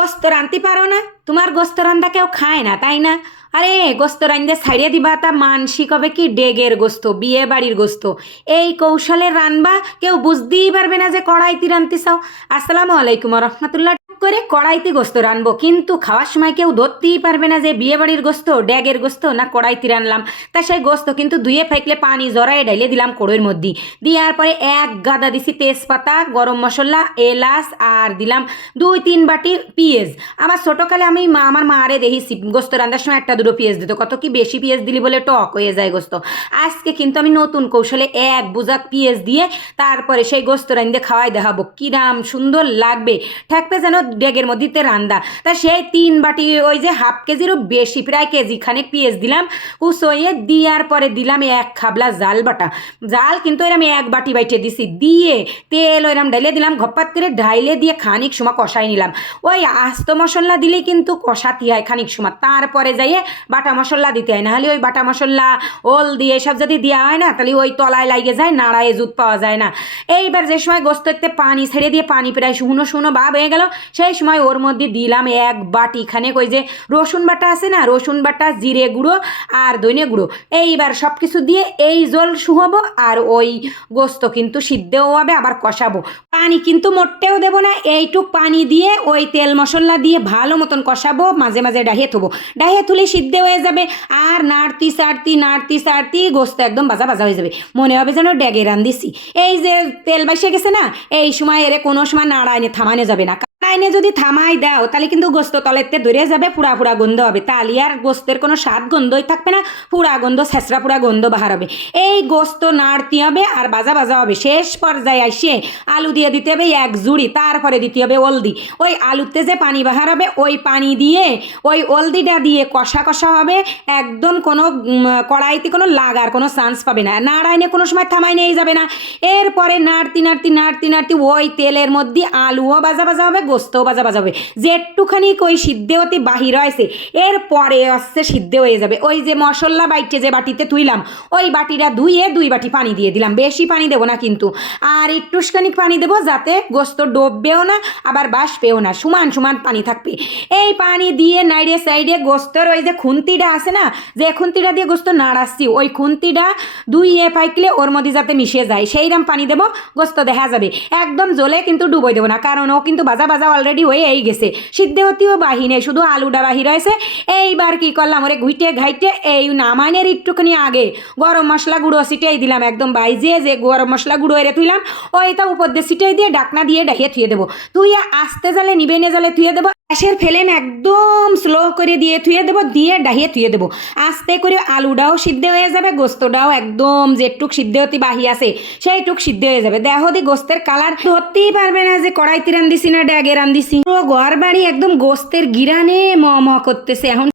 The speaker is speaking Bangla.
গোস্ত রাঁধতে পারো না? তোমার গোস্ত রান্দা কেউ খায় না, তাই না? আরে গোস্ত রান্ধে ছাড়িয়ে দিবা তা মানসিক হবে কি ডেগের গোস্ত, বিয়ে বাড়ির গোস্ত। এই কৌশলে রানবা কেউ বুঝতেই পারবে না যে কড়াইতে রানতে চাও। আসসালামু আলাইকুম রহমতুল্লাহ করে কড়াইতে গোস্ত রানবো। কিন্তু খাওয়ার সময় কেউ ধরতেই পারবে না যে বিয়ে বাড়ির গোস্ত, ড্যাগের গোস্ত না কড়াইতে রানলাম। তা সেই গোস্ত কিন্তু ধুয়ে ফেকলে পানি জড়াই ডাইলে দিলাম কড়ইয়ের মধ্যে দেওয়ার পরে এক গাদা দিছি তেজপাতা, গরম মশলা, এলাচ আর দিলাম দুই তিন বাটি পেঁয়াজ। আমার ছোটোকালে আমি মা আমার মারে দেখেছি, গোস্ত রান্নার সময় একটা দুটো পেঁয়াজ দিত। কত কি বেশি পেঁয়াজ দিলি বলে টক হয়ে যায় গোস্ত। আজকে কিন্তু আমি নতুন কৌশলে এক বুঝা পেঁয়াজ দিয়ে তারপরে সেই গোস্ত রান্দে খাওয়াই দেখাবো। কিরাম সুন্দর লাগবে। ঠেকবে যেন ডেগের মধ্যে রান্দা। তা সেই তিন বাটি ওই যে হাফ কেজিরও বেশি, প্রায় কেজি খানেক পেঁয়াজ দিলাম, কুসইয়ে দেওয়ার পরে দিলাম এক খাবলা জাল বাটা। জাল কিন্তু এরম এক বাটি বাইটে দিছি, দিয়ে তেল ওইরম ডাইলে দিলাম, ঘপাত করে ডাইলে দিয়ে খানিক সময় কষাই নিলাম। ওই আস্ত মশলা দিলেই কিন্তু কষাতে হয় খানিক সময়, তারপরে যাইয়ে বাটা মশলা দিতে হয়। নাহলে ওই বাটা মশলা, ওল দিয়ে এসব যদি দেওয়া হয় না, তাহলে ওই তলায় লাগে যায়, নাড়ায় জুত পাওয়া যায় না। এইবার যে সময় গোস্ততে পানি ছেড়ে দিয়ে পানি প্রায় শুকনো শুকনো ভাব হয়ে গেল সেই সময় ওর মধ্যে দিলাম এক বাটি খানেক ওই যে রসুন বাটা আছে না, রসুন বাটা, জিরে গুঁড়ো আর দইনে গুঁড়ো। এইবার সব কিছু দিয়ে এই জল শুহাবো আর ওই গোস্ত কিন্তু সিদ্ধও হবে, আবার কষাবো। পানি কিন্তু মোটেও দেবো না, এইটুক পানি দিয়ে ওই তেল মশলা দিয়ে ভালো মতন কষাবো, মাঝে মাঝে ডাহিয়ে থবো। ডাহিয়ে তুলে সিদ্ধ হয়ে যাবে আর নাড়তি সাড়তি নাড়তি সাড়তি গোস্ত একদম বাজা বাজা হয়ে যাবে। মনে হবে যেন ড্যাগে রান্দিছি এই যে তেল বাইসে গেছে না, এই সময় এরে কোনো সময় নাড়াইনে থামানো যাবে না। নাড়াইনে যদি থামাই দাও, তাহলে কিন্তু গোস্ত তলেতে ধরে যাবে, পুরা পুরা গন্ধ হবে। তাহলে আর গোস্তের কোনো স্বাদ গন্ধই থাকবে না, পুরা গন্ধ ছেঁচড়া পুরা গন্ধ বাহার হবে। এই গোস্ত নাড়তে হবে আর বাজা বাজা হবে। শেষ পর্যায়ে আসে আলু দিয়ে দিতে হবে এক জুড়ি, তারপরে দিতে হবে অলদি। ওই আলুতে যে পানি বাহার হবে, ওই পানি দিয়ে, ওই অলদিটা দিয়ে কষা কষা হবে। একদম কোনো কড়াইতে কোনো লাগার কোনো চান্স পাবে না। নাড়াইনে কোনো সময় থামাই নিয়ে যাবে না। এরপরে নাড়তি নাড়তি নাড়তি নাড়তি ওই তেলের মধ্যে আলুও বাজা বাজা হবে গোস্তও বাজা বাজা হবে। যেটুখানি ওই সিদ্ধে হতে বাহির হয়েছে এর পরে আসছে সিদ্ধে হয়ে যাবে। ওই যে মশলা বাইটে যে বাটিতে তুইলাম ওই বাটিটা ধুয়ে দুই বাটি পানি দিয়ে দিলাম। বেশি পানি দেবো না কিন্তু। আর একটুখানি পানি দেবো যাতে গোস্ত ডোববেও না, আবার বাসবেও না। সমান সমান পানি থাকবে। এই পানি দিয়ে নাইডে সাইডে গোস্তর ওই যে খুন্তিটা আছে না, যে খুন্তিটা দিয়ে গোস্ত নাড়াচ্ছি, ওই খুন্তিটা দুই এ পাইকলে ওর মধ্যে যাতে মিশে যায়। সেইরকম পানি দেবো, গোস্ত দেখা যাবে। একদম জলে কিন্তু ডুবোই দেবো না, কারণ ও কিন্তু বাজা বাজা অলরেডি হয়ে এই গেছে। সিদ্ধ হতেও বাহিনে শুধু আলুটা বাহির রয়েছে। এইবার কি করলাম ওরে, ঘুইটে ঘাইটে এই নামানের একটুখানি আগে গরম মশলা গুঁড়ো ছিটাই দিলাম একদম বাইজে যে গরম মশলা গুঁড়ো এরে তুইলাম, ওইটা উপর দিয়ে ছিটাই দিয়ে ডাকনা দিয়ে ডাকিয়ে থুয়ে দেবো। তুই আস্তে জালে নিবেনে জালে থুয়ে দেবো। গ্যাসের ফ্লেম একদম স্লো করে দিয়ে থুয়ে দেবো, দিয়ে ডাহিয়ে থুয়ে দেবো। আস্তে করে আলুটাও সিদ্ধ হয়ে যাবে, গোস্তটাও একদম যেটুক সিদ্ধ হতে বাহি আছে, সেইটুক সিদ্ধ হয়ে যাবে। দেহ দি গোস্তের কালার। ধরতেই পারবে না যে কড়াইতে রান্দিছি না, ড্যাগে রান্দিছি পুরো ঘর বাড়ি একদম গোস্তের গিরানে ম ম করতেছে। এখন